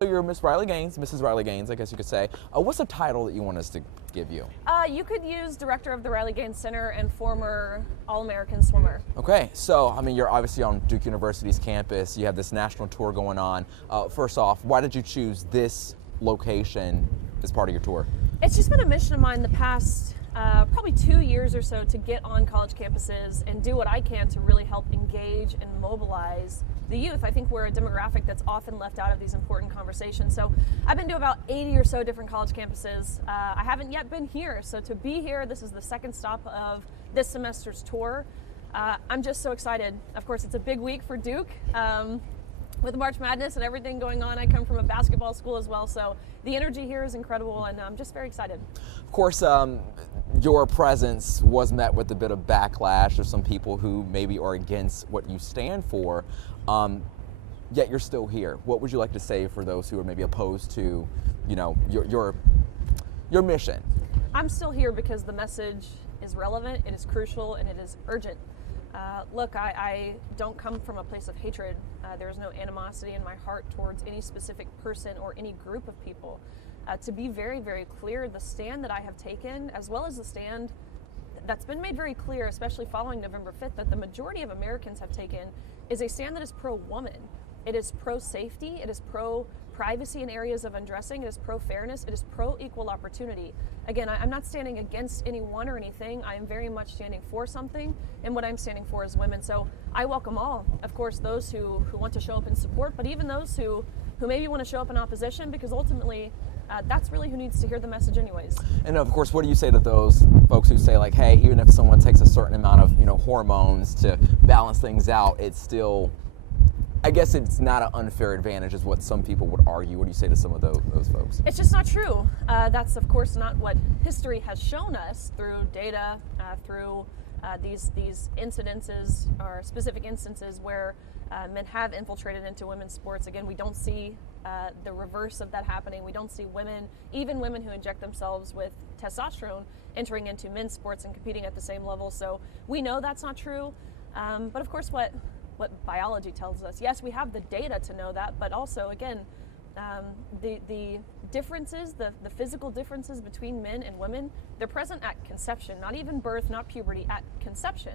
So you're Miss Riley Gaines, Mrs. Riley Gaines, I guess you could say. What's the title that you want us to give you? You could use Director of the Riley Gaines Center and former All-American swimmer. Okay, so I mean, you're obviously on Duke University's campus. You have this national tour going on. First off, why did you choose this location as part of your tour? It's just been a mission of mine the past probably 2 years or so to get on college campuses and do what I can to really help engage and mobilize the youth. I think we're a demographic that's often left out of these important conversations. So I've been to about 80 or so different college campuses. I haven't yet been here, so to be here, this is the second stop of this semester's tour. I'm just so excited. Of course, it's a big week for Duke. With March Madness and everything going on, I come from a basketball school as well, so the energy here is incredible, and I'm just very excited. Of course, your presence was met with a bit of backlash. There's some people who maybe are against what you stand for, yet you're still here. What would you like to say for those who are maybe opposed to, you know, your mission? I'm still here because the message is relevant, it is crucial, and it is urgent. Look, I don't come from a place of hatred. There's no animosity in my heart towards any specific person or any group of people. To be very, very clear, the stand that I have taken, as well as the stand that's been made very clear, especially following November 5th, that the majority of Americans have taken, is a stand that is pro-woman. It is pro-safety, it is pro-privacy in areas of undressing, it is pro-fairness, it is pro-equal opportunity. Again, I'm not standing against anyone or anything. I am very much standing for something, and what I'm standing for is women. So I welcome all, of course, those who want to show up in support, but even those who maybe want to show up in opposition, because ultimately, that's really who needs to hear the message anyways. And of course, what do you say to those folks who say, like, hey, even if someone takes a certain amount of, hormones to balance things out, it's still, I guess it's not an unfair advantage is what some people would argue. What do you say to some of those folks? It's just not true. That's, of course, not what history has shown us through data, through these incidences or specific instances where men have infiltrated into women's sports. Again, we don't see the reverse of that happening. We don't see women, even women who inject themselves with testosterone, entering into men's sports and competing at the same level. So we know that's not true. But of course, what biology tells us, yes, we have the data to know that, but also, again, the differences, the physical differences between men and women, they're present at conception, not even birth, not puberty, at conception.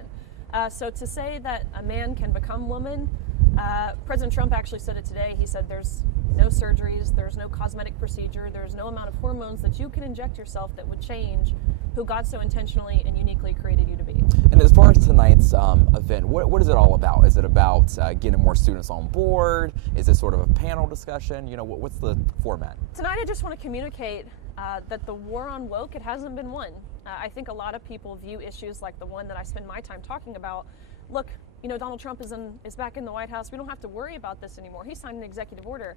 So to say that a man can become woman, President Trump actually said it today. He said there's no surgeries, there's no cosmetic procedure, there's no amount of hormones that you can inject yourself that would change who God so intentionally and uniquely created you to be. And as far as tonight's event, what is it all about? Is it about getting more students on board? Is it sort of a panel discussion? What's the format? Tonight I just want to communicate that the war on woke, it hasn't been won. I think a lot of people view issues like the one that I spend my time talking about. Look, Donald Trump is back in the White House. We don't have to worry about this anymore. He signed an executive order.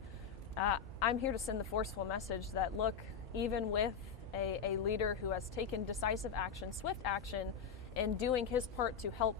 I'm here to send the forceful message that, look, even with a leader who has taken decisive action, swift action, in doing his part to help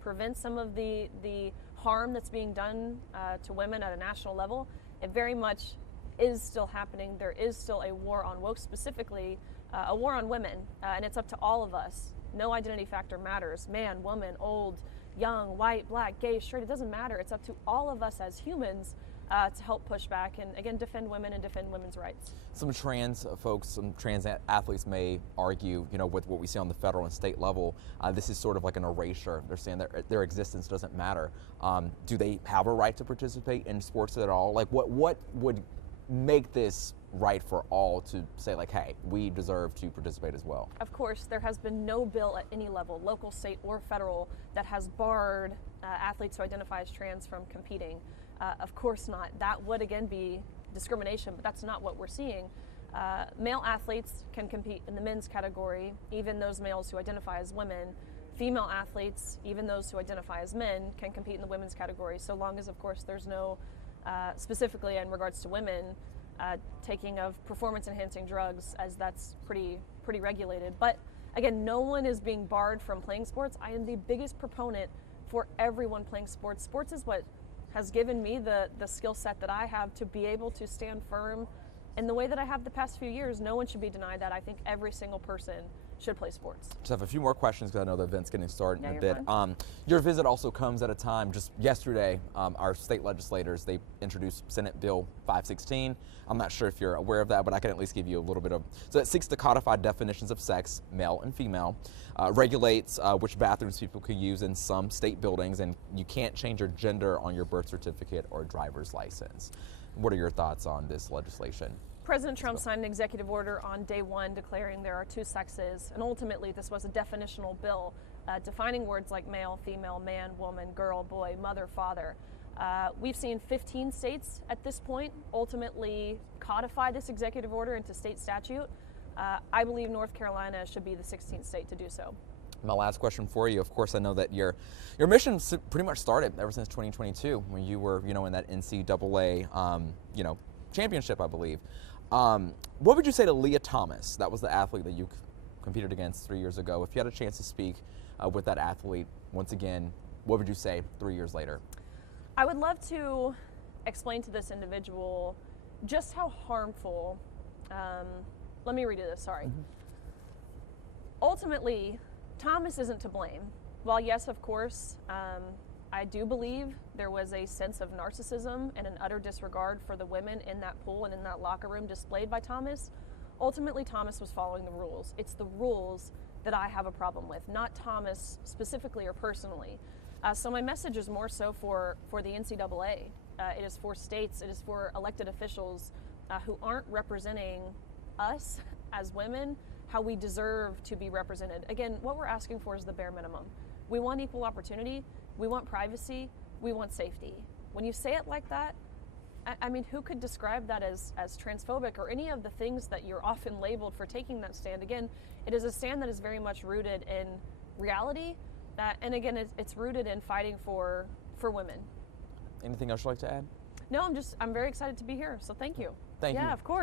prevent some of the harm that's being done to women at a national level, it very much is still happening. There is still a war on woke, specifically a war on women, and it's up to all of us. No identity factor matters. Man, woman, old, young, white, black, gay, straight, it doesn't matter. It's up to all of us as humans to help push back and, again, defend women and defend women's rights. Some trans folks, some trans athletes may argue, with what we see on the federal and state level, this is sort of like an erasure. They're saying that their existence doesn't matter. Do they have a right to participate in sports at all? Like, what would make this right for all to say, like, hey, we deserve to participate as well? Of course, there has been no bill at any level, local, state, or federal, that has barred athletes who identify as trans from competing. Of course not. That would, again, be discrimination, but that's not what we're seeing. Male athletes can compete in the men's category, even those males who identify as women. Female athletes, even those who identify as men, can compete in the women's category, so long as, of course, there's no, specifically in regards to women, taking of performance-enhancing drugs, as that's pretty regulated. But again, no one is being barred from playing sports. I am the biggest proponent for everyone playing sports. Sports is what has given me the skill set that I have to be able to stand firm in the way that I have the past few years, no one should be denied that. I think every single person should play sports. Just have a few more questions because I know the event's getting started in a bit. Fine. Your visit also comes at a time, just yesterday, our state legislators, they introduced Senate Bill 516. I'm not sure if you're aware of that, but I can at least give you a little bit of, so it seeks to codify definitions of sex, male and female, regulates which bathrooms people can use in some state buildings, and you can't change your gender on your birth certificate or driver's license. What are your thoughts on this legislation? President Trump signed an executive order on day one declaring there are two sexes, and ultimately this was a definitional bill defining words like male, female, man, woman, girl, boy, mother, father. We've seen 15 states at this point ultimately codify this executive order into state statute. I believe North Carolina should be the 16th state to do so. My last question for you, of course, I know that your mission pretty much started ever since 2022 when you were, in that NCAA, championship, I believe. What would you say to Lia Thomas? That was the athlete that you competed against 3 years ago. If you had a chance to speak with that athlete once again, what would you say 3 years later? I would love to explain to this individual just how harmful, let me redo this, sorry. Ultimately, Thomas isn't to blame. While yes, of course, I do believe there was a sense of narcissism and an utter disregard for the women in that pool and in that locker room displayed by Thomas. Ultimately, Thomas was following the rules. It's the rules that I have a problem with, not Thomas specifically or personally. So my message is more so for the NCAA. It is for states, it is for elected officials who aren't representing us as women how we deserve to be represented. Again, what we're asking for is the bare minimum. We want equal opportunity. We want privacy, we want safety. When you say it like that, I mean, who could describe that as transphobic or any of the things that you're often labeled for taking that stand? Again, it is a stand that is very much rooted in reality, and again, it's rooted in fighting for women. Anything else you'd like to add? No, I'm very excited to be here, so thank you. Thank you. Yeah, of course.